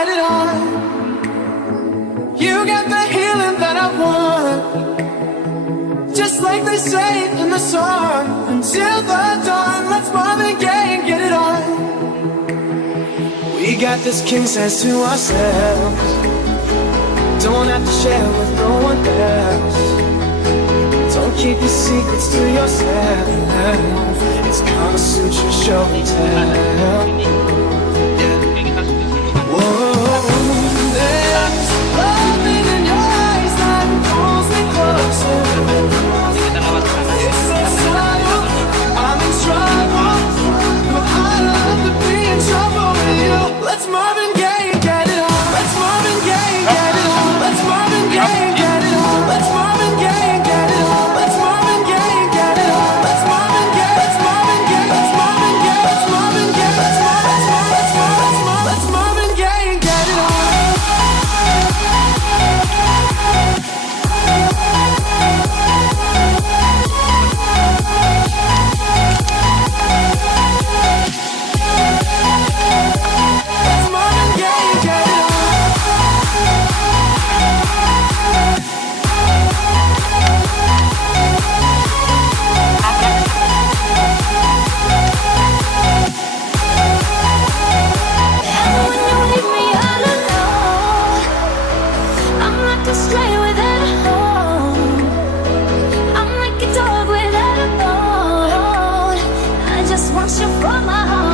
get it on. You got the healing that I want, just like they say in the song. Until the dawn, let's Marvin Gaye and get it on. We got this king size to ourselves, don't have to share with no one else. Don't keep your secrets to yourself. It's Kama Sutra show and tell. Whoa, there's loving in your eyes that pulls me closer. It's so subtle, I'm in trouble, but I love to be in trouble with you. Let's Marvin Gaye and get it on. Let's Marvin Gaye and get it on. Let's Marvin Gaye and get it on. Let's Marvin Gaye and get it on. Let's Marvin Gaye and get it on. Let's Marvin Gaye. Let's Marvin Gaye. Let's Marvin Gaye. Let's Marvin Gaye. Let's Marvin Gaye and get it on. Want you for my heart.